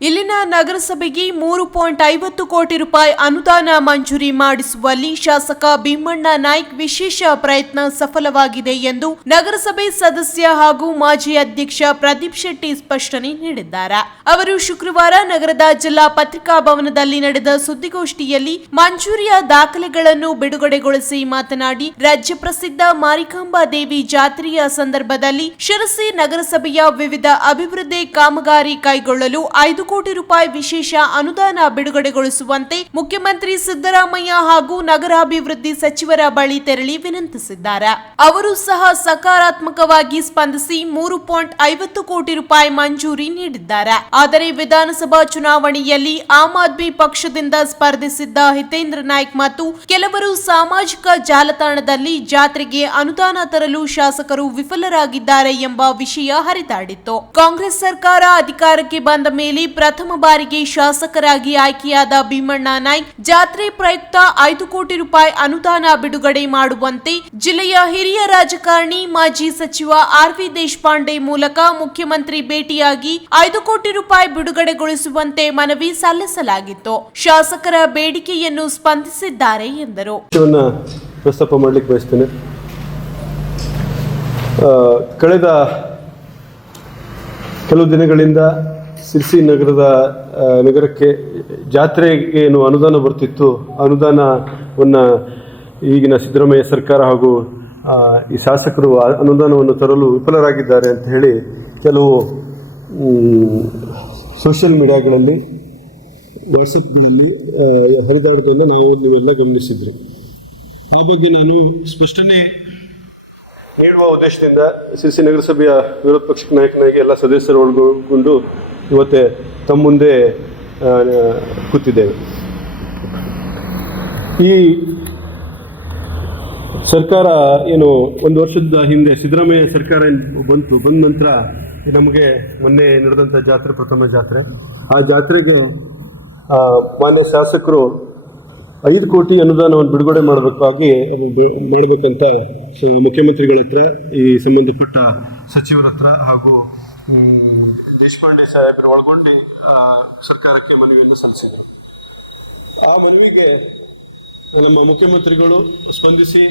ನಗರಸಭೆಗೆ ಮೂರು ಪಾಯಿಂಟ್ ಐವತ್ತು ಕೋಟಿ ರೂಪಾಯಿ ಅನುದಾನ ಮಂಜೂರಿ ಮಾಡಿಸುವಲ್ಲಿ ಶಾಸಕ ಭೀಮಣ್ಣ ನಾಯ್ಕ್ ವಿಶೇಷ ಪ್ರಯತ್ನ ಸಫಲವಾಗಿದೆ ಎಂದು ನಗರಸಭೆ ಸದಸ್ಯ ಹಾಗೂ ಮಾಜಿ ಅಧ್ಯಕ್ಷ ಪ್ರದೀಪ್ ಶೆಟ್ಟಿ ಸ್ಪಷ್ಟನೆ ನೀಡಿದ್ದಾರೆ. ಅವರು ಶುಕ್ರವಾರ ನಗರದ ಜಿಲ್ಲಾ ಪತ್ರಿಕಾ ಭವನದಲ್ಲಿ ನಡೆದ ಸುದ್ದಿಗೋಷ್ಠಿಯಲ್ಲಿ ಮಂಜೂರಿಯ ದಾಖಲೆಗಳನ್ನು ಬಿಡುಗಡೆಗೊಳಿಸಿ ಮಾತನಾಡಿ, ರಾಜ್ಯ ಪ್ರಸಿದ್ಧ ಮಾರಿಕಾಂಬಾ ದೇವಿ ಜಾತ್ರೆಯ ಸಂದರ್ಭದಲ್ಲಿ ಶಿರಸಿ ನಗರಸಭೆಯ ವಿವಿಧ ಅಭಿವೃದ್ಧಿ ಕಾಮಗಾರಿ ಕೈಗೊಳ್ಳಲು ಐದು ಕೋಟಿ ರೂಪಾಯಿ ವಿಶೇಷ ಅನುದಾನ ಬಿಡುಗಡೆಗೊಳಿಸುವಂತೆ ಮುಖ್ಯಮಂತ್ರಿ ಸಿದ್ದರಾಮಯ್ಯ ಹಾಗೂ ನಗರಾಭಿವೃದ್ಧಿ ಸಚಿವರ ಬಳಿ ತೆರಳಿ ವಿನಂತಿಸಿದ್ದಾರೆ. ಅವರು ಸಹ ಸಕಾರಾತ್ಮಕವಾಗಿ ಸ್ಪಂದಿಸಿ ಮೂರು ಪಾಯಿಂಟ್ ಐವತ್ತು ಕೋಟಿ ರೂಪಾಯಿ ಮಂಜೂರಿ ನೀಡಿದ್ದಾರೆ. ಆದರೆ ವಿಧಾನಸಭಾ ಚುನಾವಣೆಯಲ್ಲಿ ಆಮ್ ಆದ್ಮಿ ಪಕ್ಷದಿಂದ ಸ್ಪರ್ಧಿಸಿದ್ದ ಹಿತೇಂದ್ರ ನಾಯ್ಕ್ ಮತ್ತು ಕೆಲವರು ಸಾಮಾಜಿಕ ಜಾಲತಾಣದಲ್ಲಿ ಜಾತ್ರೆಗೆ ಅನುದಾನ ತರಲು ಶಾಸಕರು ವಿಫಲರಾಗಿದ್ದಾರೆ ಎಂಬ ವಿಷಯ ಹರಿದಾಡಿತ್ತು. ಕಾಂಗ್ರೆಸ್ ಸರ್ಕಾರ ಅಧಿಕಾರಕ್ಕೆ ಬಂದ ಮೇಲೆ ಪ್ರಥಮ ಬಾರಿಗೆ ಶಾಸಕರಾಗಿ ಆಯ್ಕೆಯಾದ ಭೀಮಣ್ಣ ನಾಯ್ಕ್, ಜಾತ್ರೆ ಪ್ರಯುಕ್ತ ಐದು ಕೋಟಿ ರೂಪಾಯಿ ಅನುದಾನ ಬಿಡುಗಡೆ ಮಾಡುವಂತೆ ಜಿಲ್ಲೆಯ ಹಿರಿಯ ರಾಜಕಾರಣಿ ಮಾಜಿ ಸಚಿವ ಆರ್ ವಿ ದೇಶಪಾಂಡೆ ಮೂಲಕ ಮುಖ್ಯಮಂತ್ರಿ ಭೇಟಿಯಾಗಿ ಐದು ಕೋಟಿ ರೂಪಾಯಿ ಬಿಡುಗಡೆಗೊಳಿಸುವಂತೆ ಮನವಿ ಸಲ್ಲಿಸಲಾಗಿತ್ತು. ಶಾಸಕರ ಬೇಡಿಕೆಯನ್ನು ಸ್ಪಂದಿಸಿದ್ದಾರೆ ಎಂದರು. ಪ್ರಸ್ತಾಪ ಮಾಡಲಿಕ್ಕೆ ಬಯಸ್ತೇನೆ. ಕಳೆದ ಕೆಲವು ದಿನಗಳಿಂದ ಸಿರ್ಸಿ ನಗರದ ನಗರಕ್ಕೆ ಜಾತ್ರೆಗೆ ಏನು ಅನುದಾನ ಬರ್ತಿತ್ತು, ಅನುದಾನವನ್ನು ಈಗಿನ ಸಿದ್ದರಾಮಯ್ಯ ಸರ್ಕಾರ ಹಾಗೂ ಈ ಶಾಸಕರು ಅನುದಾನವನ್ನು ತರಲು ವಿಫಲರಾಗಿದ್ದಾರೆ ಅಂತ ಹೇಳಿ ಕೆಲವು ಸೋಷಿಯಲ್ ಮೀಡಿಯಾಗಳಲ್ಲಿ ವಾಟ್ಸಪ್ಗಳಲ್ಲಿ ಹರಿದಾಡೋದನ್ನು ನಾವು ನೀವೆಲ್ಲ ಗಮನಿಸಿದ್ರಿ. ಆ ಬಗ್ಗೆ ನಾನು ಸ್ಪಷ್ಟನೆ ನೀಡುವ ಉದ್ದೇಶದಿಂದ ಸಿ ನಗರಸಭೆಯ ವಿರೋಧ ಪಕ್ಷದ ನಾಯಕನಾಗಿ ಎಲ್ಲ ಸದಸ್ಯರು ಒಳಗೊಂಡು ಇವತ್ತೇ ತಮ್ಮ ಮುಂದೆ ಕೂತಿದ್ದೇವೆ. ಈ ಸರ್ಕಾರ ಏನು ಒಂದು ವರ್ಷದ ಹಿಂದೆ ಸಿದ್ದರಾಮಯ್ಯ ಸರ್ಕಾರ ಬಂತು, ಬಂದ ನಂತರ ನಮಗೆ ಮೊನ್ನೆ ನಡೆದಂಥ ಜಾತ್ರೆ, ಪ್ರಥಮ ಜಾತ್ರೆ. ಆ ಜಾತ್ರೆಗೆ ಮಾನ್ಯ ಶಾಸಕರು ಐದು ಕೋಟಿ ಅನುದಾನವನ್ನು ಬಿಡುಗಡೆ ಮಾಡಬೇಕಾಗಿ ಮಾಡಬೇಕಂತ ಮುಖ್ಯಮಂತ್ರಿಗಳ ಹತ್ರ, ಈ ಸಂಬಂಧಪಟ್ಟ ಸಚಿವರ ಹತ್ರ ಹಾಗೂ ದೇಶಪಾಂಡೆ ಸಾಹೇಬರು ಒಳಗೊಂಡು ಸರ್ಕಾರಕ್ಕೆ ಮನವಿಯನ್ನು ಸಲ್ಲಿಸಿದರು. ಆ ಮನವಿಗೆ ನಮ್ಮ ಮುಖ್ಯಮಂತ್ರಿಗಳು ಸ್ಪಂದಿಸಿ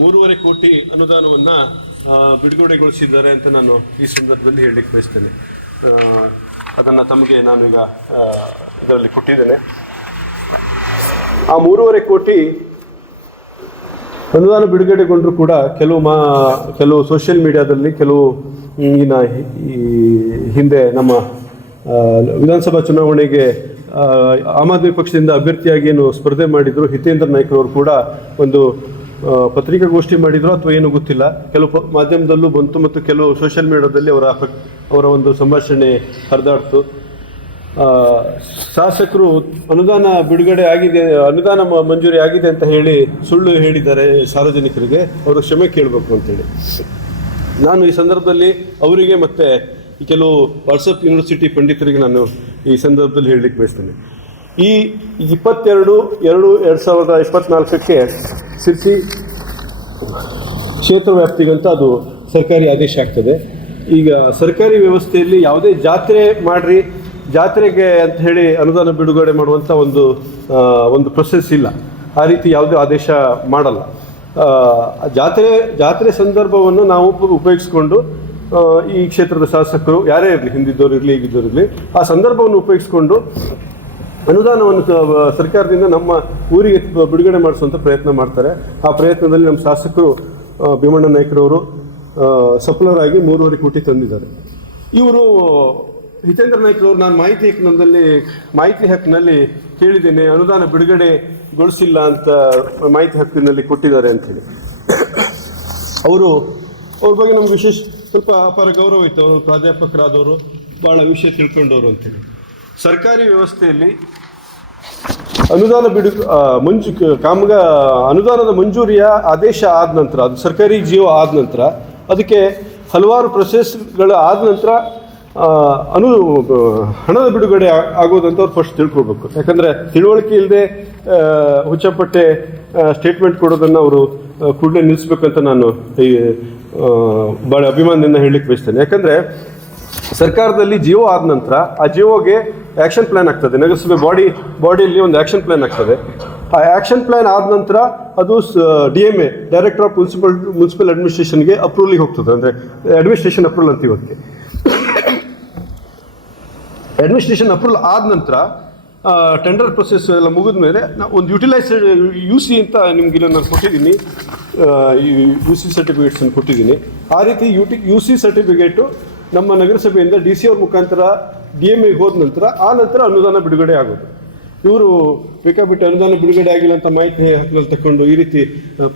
ಮೂರುವರೆ ಕೋಟಿ ಅನುದಾನವನ್ನು ಬಿಡುಗಡೆಗೊಳಿಸಿದ್ದಾರೆ ಅಂತ ನಾನು ಈ ಸಂದರ್ಭದಲ್ಲಿ ಹೇಳಲಿಕ್ಕೆ ಬಯಸ್ತೇನೆ. ಅದನ್ನು ತಮಗೆ ನಾನೀಗ ಇದರಲ್ಲಿ ಕೊಟ್ಟಿದ್ದೇನೆ. ಆ ಮೂರುವರೆ ಕೋಟಿ ಅನುದಾನ ಬಿಡುಗಡೆಗೊಂಡರೂ ಕೂಡ ಕೆಲವು ಮಾ, ಕೆಲವು ಸೋಷಿಯಲ್ ಮೀಡಿಯಾದಲ್ಲಿ ಕೆಲವು ಈಗಿನ ಈ ಹಿಂದೆ ನಮ್ಮ ವಿಧಾನಸಭಾ ಚುನಾವಣೆಗೆ ಆಮ್ ಆದ್ಮಿ ಪಕ್ಷದಿಂದ ಅಭ್ಯರ್ಥಿಯಾಗಿ ಏನು ಸ್ಪರ್ಧೆ ಮಾಡಿದ್ರು, ಹಿತೇಂದ್ರ ನಾಯ್ಕರವರು ಕೂಡ ಒಂದು ಪತ್ರಿಕಾಗೋಷ್ಠಿ ಮಾಡಿದ್ರು ಅಥವಾ ಏನು ಗೊತ್ತಿಲ್ಲ. ಕೆಲವು ಮಾಧ್ಯಮದಲ್ಲೂ ಬಂತು ಮತ್ತು ಕೆಲವು ಸೋಷಿಯಲ್ ಮೀಡಿಯಾದಲ್ಲಿ ಅವರ ಅವರ ಒಂದು ಸಂಭಾಷಣೆ ಹರಿದಾಡ್ತು. ಶಾಸಕರು ಅನುದಾನ ಬಿಡುಗಡೆ ಆಗಿದೆ, ಅನುದಾನ ಮಂಜೂರಿ ಆಗಿದೆ ಅಂತ ಹೇಳಿ ಸುಳ್ಳು ಹೇಳಿದ್ದಾರೆ ಸಾರ್ವಜನಿಕರಿಗೆ. ಅವರು ಕ್ಷಮೆ ಕೇಳಬೇಕು ಅಂತೇಳಿ. ನಾನು ಈ ಸಂದರ್ಭದಲ್ಲಿ ಅವರಿಗೆ ಮತ್ತೆ ಕೆಲವು ವಾಟ್ಸಪ್ ಯೂನಿವರ್ಸಿಟಿ ಪಂಡಿತರಿಗೆ ನಾನು ಈ ಸಂದರ್ಭದಲ್ಲಿ ಹೇಳಲಿಕ್ಕೆ ಬಯಸ್ತೇನೆ. ಈ ಇಪ್ಪತ್ತೆರಡು, ಎರಡು ಎರಡು ಸಾವಿರದ ಇಪ್ಪತ್ನಾಲ್ಕಕ್ಕೆ ಸಿರ್ಸಿ ಕ್ಷೇತ್ರ ವ್ಯಾಪ್ತಿಗಂತ ಅದು ಸರ್ಕಾರಿ ಆದೇಶ ಆಗ್ತದೆ. ಈಗ ಸರ್ಕಾರಿ ವ್ಯವಸ್ಥೆಯಲ್ಲಿ ಯಾವುದೇ ಜಾತ್ರೆ ಮಾಡ್ರಿ ಜಾತ್ರೆಗೆ ಅಂತ ಹೇಳಿ ಅನುದಾನ ಬಿಡುಗಡೆ ಮಾಡುವಂಥ ಒಂದು ಒಂದು ಪ್ರೊಸೆಸ್ ಇಲ್ಲ. ಆ ರೀತಿ ಯಾವುದೇ ಆದೇಶ ಮಾಡಲ್ಲ. ಜಾತ್ರೆ ಜಾತ್ರೆ ಸಂದರ್ಭವನ್ನು ನಾವು ಉಪ- ಉಪಯೋಗಿಸ್ಕೊಂಡು ಈ ಕ್ಷೇತ್ರದ ಶಾಸಕರು ಯಾರೇ ಇರಲಿ, ಹಿಂದಿದ್ದವರು ಇರಲಿ, ಈಗಿದ್ದವರು ಇರಲಿ, ಆ ಸಂದರ್ಭವನ್ನು ಉಪಯೋಗಿಸ್ಕೊಂಡು ಅನುದಾನವನ್ನು ಸರ್ಕಾರದಿಂದ ನಮ್ಮ ಊರಿಗೆ ಬಿಡುಗಡೆ ಮಾಡಿಸುವಂಥ ಪ್ರಯತ್ನ ಮಾಡ್ತಾರೆ. ಆ ಪ್ರಯತ್ನದಲ್ಲಿ ನಮ್ಮ ಶಾಸಕರು ಭೀಮಣ್ಣ ನಾಯ್ಕರವರು ಸಫಲರಾಗಿ ಮೂರುವರೆ ಕೋಟಿ ತಂದಿದ್ದಾರೆ. ಇವರು ಹಿತೇಂದ್ರ ನಾಯ್ಕರವರು ನಾನು ಮಾಹಿತಿ ಹಕ್ಕಿನಲ್ಲಿ ಮಾಹಿತಿ ಹಕ್ಕಿನಲ್ಲಿ ಕೇಳಿದ್ದೇನೆ, ಅನುದಾನ ಬಿಡುಗಡೆಗೊಳಿಸಿಲ್ಲ ಅಂತ ಮಾಹಿತಿ ಹಕ್ಕಿನಲ್ಲಿ ಕೊಟ್ಟಿದ್ದಾರೆ ಅಂಥೇಳಿ ಅವರು, ಅವ್ರ ಬಗ್ಗೆ ನಮ್ಗೆ ವಿಶೇಷ ಸ್ವಲ್ಪ ಅಪಾರ ಗೌರವ ಇತ್ತು. ಅವರು ಪ್ರಾಧ್ಯಾಪಕರಾದವರು ಭಾಳ ವಿಷಯ ತಿಳ್ಕೊಂಡವರು ಅಂತೇಳಿ ಸರ್ಕಾರಿ ವ್ಯವಸ್ಥೆಯಲ್ಲಿ ಅನುದಾನ ಬಿಡು ಮಂಜು ಕಾಮಗ ಅನುದಾನದ ಮಂಜೂರಿಯ ಆದೇಶ ಆದ ನಂತರ, ಅದು ಸರ್ಕಾರಿ ಜೀವ ಆದ ನಂತರ, ಅದಕ್ಕೆ ಹಲವಾರು ಪ್ರೊಸೆಸ್ಗಳು ಆದ ನಂತರ ಅನು ಹಣದ ಬಿಡುಗಡೆ ಆಗೋದಂತ ಅವ್ರು ಫಸ್ಟ್ ತಿಳ್ಕೊಬೇಕು. ಯಾಕಂದರೆ ತಿಳುವಳಿಕೆ ಇಲ್ಲದೆ ಹುಚ್ಚಪಟ್ಟೆ ಸ್ಟೇಟ್ಮೆಂಟ್ ಕೊಡೋದನ್ನು ಅವರು ಕೂಡಲೇ ನಿಲ್ಲಿಸ್ಬೇಕಂತ ನಾನು ಈ ಭಾಳ ಅಭಿಮಾನದಿಂದ ಹೇಳಲಿಕ್ಕೆ ಬಯಸ್ತೇನೆ. ಯಾಕಂದರೆ ಸರ್ಕಾರದಲ್ಲಿ ಜಿಯೋ ಆದ ನಂತರ ಆ ಜಿಯೋಗೆ ಆ್ಯಕ್ಷನ್ ಪ್ಲ್ಯಾನ್ ಆಗ್ತದೆ. ನಗರಸಭೆ ಬಾಡಿ ಬಾಡಿಯಲ್ಲಿ ಒಂದು ಆ್ಯಕ್ಷನ್ ಪ್ಲ್ಯಾನ್ ಆಗ್ತದೆ. ಆ ಆ್ಯಕ್ಷನ್ ಪ್ಲ್ಯಾನ್ ಆದ ನಂತರ ಅದು D M A director of municipal municipal ಅಡ್ಮಿನಿಸ್ಟ್ರೇಷನ್ಗೆ ಅಪ್ರೂವಲಿಗೆ ಹೋಗ್ತದೆ. ಅಂದರೆ ಅಡ್ಮಿನಿಸ್ಟ್ರೇಷನ್ ಅಪ್ರೂವಲ್ ಅಂತ ಇವತ್ತಿಗೆ ಅಡ್ಮಿನಿಸ್ಟ್ರೇಷನ್ ಅಪ್ರೂವಲ್ ಆದ ನಂತರ ಟೆಂಡರ್ ಪ್ರೊಸೆಸ್ ಎಲ್ಲ ಮುಗಿದ ಮೇಲೆ ನಾವು ಒಂದು ಯುಟಿಲೈಸ್ ಯು ಸಿ ಅಂತ ನಿಮ್ಗೆ ನಾನು ಕೊಟ್ಟಿದ್ದೀನಿ. ಯು ಸಿ ಸರ್ಟಿಫಿಕೇಟ್ಸನ್ನು ಕೊಟ್ಟಿದ್ದೀನಿ. ಆ ರೀತಿ U T U C certificate ನಮ್ಮ ನಗರಸಭೆಯಿಂದ ಡಿ ಸಿ ಅವ್ರ ಮುಖಾಂತರ ಡಿ ಎಂ ಐಗೆ ಹೋದ ನಂತರ, ಆ ನಂತರ ಅನುದಾನ ಬಿಡುಗಡೆ ಆಗೋದು. ಇವರು ಬೇಕಾಬಿಟ್ಟು ಅನುದಾನ ಬಿಡುಗಡೆ ಆಗಿಲ್ಲ ಅಂತ ಮಾಹಿತಿ ಹಕ್ಕಲ್ಲಿ ತಕೊಂಡು ಈ ರೀತಿ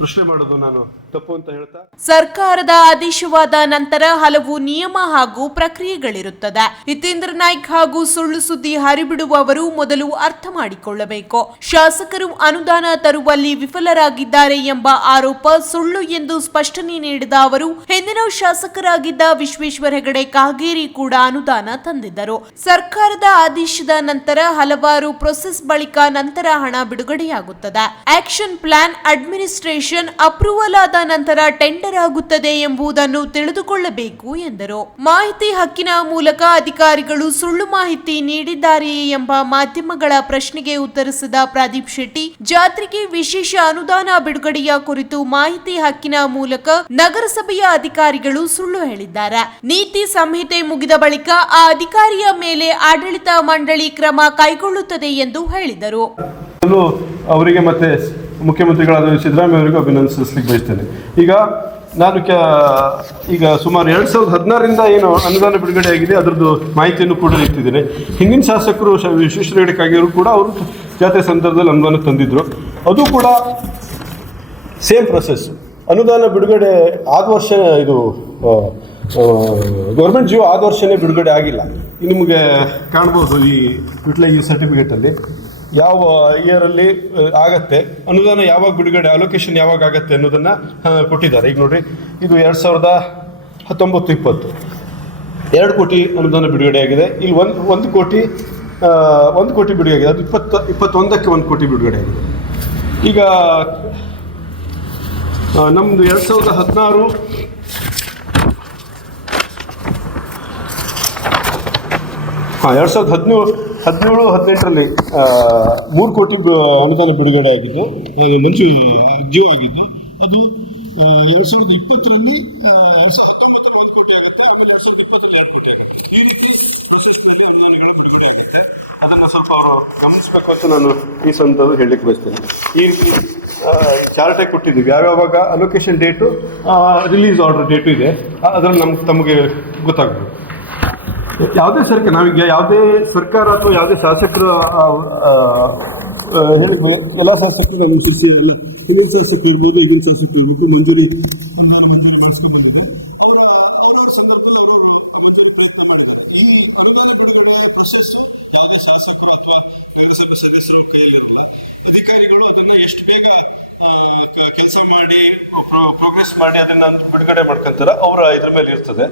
ಪ್ರಶ್ನೆ ಮಾಡೋದು ನಾನು ತಪ್ಪು ಅಂತ ಹೇಳ್ತಾ? ಸರ್ಕಾರದ ಆದೇಶವಾದ ನಂತರ ಹಲವು ನಿಯಮ ಹಾಗೂ ಪ್ರಕ್ರಿಯೆಗಳಿರುತ್ತದೆ. ಹಿತೇಂದ್ರ ನಾಯ್ಕ್ ಹಾಗೂ ಸುಳ್ಳು ಸುದ್ದಿ ಹರಿಬಿಡುವವರು ಮೊದಲು ಅರ್ಥ ಮಾಡಿಕೊಳ್ಳಬೇಕು. ಶಾಸಕರು ಅನುದಾನ ತರುವಲ್ಲಿ ವಿಫಲರಾಗಿದ್ದಾರೆ ಎಂಬ ಆರೋಪ ಸುಳ್ಳು ಎಂದು ಸ್ಪಷ್ಟನೆ ನೀಡಿದ ಅವರು, ಹಿಂದಿನ ಶಾಸಕರಾಗಿದ್ದ ವಿಶ್ವೇಶ್ವರ ಹೆಗಡೆ ಕಾಗೇರಿ ಕೂಡ ಅನುದಾನ ತಂದಿದ್ದರು. ಸರ್ಕಾರದ ಆದೇಶದ ನಂತರ ಹಲವಾರು ಪ್ರೊಸೆಸ್ ಬಳಿಕ ನಂತರ ಹಣ ಬಿಡುಗಡೆಯಾಗುತ್ತದೆ. ಆಕ್ಷನ್ ಪ್ಲಾನ್ ಅಡ್ಮಿನಿಸ್ಟ್ರೇಷನ್ ಅಪ್ರೂವಲ್ ಆದ ನಂತರ ಟೆಂಡರ್ ಆಗುತ್ತದೆ ಎಂಬುದನ್ನು ತಿಳಿದುಕೊಳ್ಳಬೇಕು ಎಂದರು. ಮಾಹಿತಿ ಹಕ್ಕಿನ ಮೂಲಕ ಅಧಿಕಾರಿಗಳು ಸುಳ್ಳು ಮಾಹಿತಿ ನೀಡಿದ್ದಾರೆಯೇ ಎಂಬ ಮಾಧ್ಯಮಗಳ ಪ್ರಶ್ನೆಗೆ ಉತ್ತರಿಸಿದ ಪ್ರದೀಪ್ ಶೆಟ್ಟಿ, ಜಾತ್ರೆಗೆ ವಿಶೇಷ ಅನುದಾನ ಬಿಡುಗಡೆಯ ಕುರಿತು ಮಾಹಿತಿ ಹಕ್ಕಿನ ಮೂಲಕ ನಗರಸಭೆಯ ಅಧಿಕಾರಿಗಳು ಸುಳ್ಳು ಹೇಳಿದ್ದಾರೆ. ನೀತಿ ಸಂಹಿತೆ ಮುಗಿದ ಬಳಿಕ ಆ ಅಧಿಕಾರಿಯ ಮೇಲೆ ಆಡಳಿತ ಮಂಡಳಿ ಕ್ರಮ ಕೈಗೊಳ್ಳುತ್ತದೆ ಎಂದು ಹೇಳಿದರು. ಅವರಿಗೆ ಮತ್ತೆ ಮುಖ್ಯಮಂತ್ರಿಗಳಾದ ಸಿದ್ದರಾಮಯ್ಯ ಅವರಿಗೂ ಅಭಿನಂದಿಸಲಿಕ್ಕೆ ಬಯಸ್ತೇನೆ. ಈಗ ನಾನು ಕ್ಯಾ, ಈಗ ಸುಮಾರು ಎರಡು ಸಾವಿರದ ಹದಿನಾರರಿಂದ ಏನು ಅನುದಾನ ಬಿಡುಗಡೆ ಆಗಿದೆ, ಅದರದ್ದು ಮಾಹಿತಿಯನ್ನು ಕೂಡ ಇಟ್ಟಿದ್ದೇನೆ ಹಿಂದಿನ ಶಾಸಕರು ವಿಶ್ವೇಶ್ವರ ಹೆಗಡೆ ಕಾಗೇರು ಕೂಡ ಅವರು ಜಾತ್ರೆ ಸಂದರ್ಭದಲ್ಲಿ ಅನುದಾನ ತಂದಿದ್ದರು ಅದು ಕೂಡ ಸೇಮ್ ಪ್ರೊಸೆಸ್. ಅನುದಾನ ಬಿಡುಗಡೆ ಆದ ವರ್ಷ ಇದು ಗೌರ್ಮೆಂಟ್ ಜಿಯೋ ಆದ ವರ್ಷನೇ ಬಿಡುಗಡೆ ಆಗಿಲ್ಲ. ನಿಮಗೆ ಕಾಣ್ಬೋದು ಈ ಯುಟಿಲೈಸ್ ಸರ್ಟಿಫಿಕೇಟಲ್ಲಿ. ಯಾವ ಇಯರಲ್ಲಿ ಆಗತ್ತೆ ಅನುದಾನ ಯಾವಾಗ ಬಿಡುಗಡೆ ಅಲೋಕೇಶನ್ ಯಾವಾಗ ಆಗತ್ತೆ ಅನ್ನೋದನ್ನು ಕೊಟ್ಟಿದ್ದಾರೆ. ಈಗ ನೋಡ್ರಿ ಇದು ಎರಡು ಸಾವಿರದ ಹತ್ತೊಂಬತ್ತು ಇಪ್ಪತ್ತು. ಎರಡು ಕೋಟಿ ಅನುದಾನ ಬಿಡುಗಡೆ ಆಗಿದೆ. ಇಲ್ಲಿ ಒಂದು ಒಂದು ಕೋಟಿ ಒಂದು ಕೋಟಿ ಬಿಡುಗಡೆ ಆಗಿದೆ. ಅದು ಇಪ್ಪತ್ತ ಇಪ್ಪತ್ತೊಂದಕ್ಕೆ ಒಂದು ಕೋಟಿ ಬಿಡುಗಡೆ ಆಗಿದೆ. ಈಗ ಆ, ನಮ್ದು ಎರಡು ಸಾವಿರದ ಹದಿನಾರು ಹಾಂ ಎರಡು ಸಾವಿರದ ಹದಿನೇಳು ಹದಿನೇಳು, ಹದಿನೆಂಟರಲ್ಲಿ ಮೂರು ಕೋಟಿ ಅನುದಾನ ಬಿಡುಗಡೆ ಆಗಿದ್ದು ಮಂಜು ಜೀವ ಆಗಿದ್ದು, ಅದು ಎರಡು ಸಾವಿರದ ಇಪ್ಪತ್ತರಲ್ಲಿ ಎರಡು ಕೋಟಿ ಆಗುತ್ತೆ, ಆಮೇಲೆ ಎರಡು ಸಾವಿರದ ಇಪ್ಪತ್ತರಲ್ಲಿ ಎರಡು ಕೋಟಿ ಈ ರೀತಿ ಅನುದಾನಗಳು ಬಿಡುಗಡೆ ಅದನ್ನು ಸ್ವಲ್ಪ ಅವರು ಗಮನಿಸಬೇಕು ಅಂತ ನಾನು ಈ ಸಂದರ್ಭದಲ್ಲಿ ಹೇಳಲಿಕ್ಕೆ ಬಯಸ್ತೇನೆ. ಈ ರೀತಿ ಚಾರ್ಟೇ ಕೊಟ್ಟಿದ್ದೀವಿ. ಯಾವ್ಯಾವಾಗ? Allocation date release order date ಇದೆ. ಅದ್ರಲ್ಲಿ ನಮ್ಗೆ, ತಮಗೆ ಗೊತ್ತಾಗ್ಬೋದು. ಯಾವುದೇ ಸರ್ಕಾರ, ನಾವೀಗ ಯಾವುದೇ ಸರ್ಕಾರ ಅಥವಾ ಯಾವುದೇ ಶಾಸಕರ ಎಲ್ಲ ಶಾಸಕರ ವಿಶೇಷ ಹಿರಿಯ ಶಾಸಕ ಇರ್ಬೋದು, ಈಗಿನ ಶಾಸಕ ಇರ್ಬೋದು, ಮಂಜೂರಿ ಯಾವುದೇ ಶಾಸಕರು ಅಥವಾ ಅಧಿಕಾರಿಗಳು ಅದನ್ನ ಎಷ್ಟು ಬೇಗ ಕೆಲಸ ಮಾಡಿ ಪ್ರೋಗ್ರೆಸ್ ಮಾಡಿ ಅದನ್ನ ಬಿಡುಗಡೆ ಮಾಡ್ಕೊಂತಾರ ಅವರ ಇದ್ರ ಮೇಲೆ ಇರ್ತದೆ.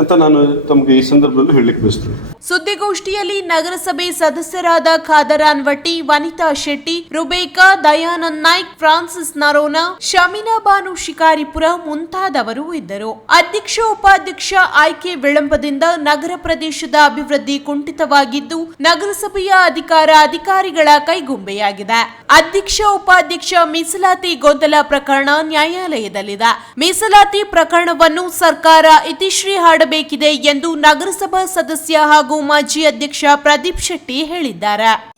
ಅಂತ ನಾನು ತಮಗೆ ಈ ಸಂದರ್ಭದಲ್ಲಿ ಹೇಳಲಿಕ್ಕೆ ಬಯಸ್ತೇನೆ. ಸುದ್ದಿಗೋಷ್ಠಿಯಲ್ಲಿ ನಗರಸಭೆ ಸದಸ್ಯರಾದ ಖಾದರಾನ್ ವಟ್ಟಿ, ವನಿತಾ ಶೆಟ್ಟಿ, ರುಬೇಕಾ, ದಯಾನಂದ್ ನಾಯ್ಕ್, ಫ್ರಾನ್ಸಿಸ್ ನರೋನಾ, ಶಮೀನಾ ಬಾನು ಶಿಕಾರಿಪುರ ಮುಂತಾದವರು ಇದ್ದರು. ಅಧ್ಯಕ್ಷ, ಉಪಾಧ್ಯಕ್ಷ ಆಯ್ಕೆ ವಿಳಂಬದಿಂದ ನಗರ ಪ್ರದೇಶದ ಅಭಿವೃದ್ಧಿ ಕುಂಠಿತವಾಗಿದ್ದು, ನಗರಸಭೆಯ ಅಧಿಕಾರ ಅಧಿಕಾರಿಗಳ ಕೈಗೊಂಬೆಯಾಗಿದೆ. ಅಧ್ಯಕ್ಷ, ಉಪಾಧ್ಯಕ್ಷ ಮೀಸಲಾತಿ ಗೊಂದಲ ಪ್ರಕರಣ ನ್ಯಾಯಾಲಯದಲ್ಲಿದೆ. ಮೀಸಲಾತಿ ಪ್ರಕರಣವನ್ನು ಸರ್ಕಾರ ಇತಿಶ್ರೀ ಹಾಡಬೇಕಿದೆ ಎಂದು ನಗರಸಭಾ ಸದಸ್ಯ ಹಾಗೂ ಮಾಜಿ ಅಧ್ಯಕ್ಷ ಪ್ರದೀಪ್ ಶೆಟ್ಟಿ ಹೇಳಿದ್ದಾರೆ.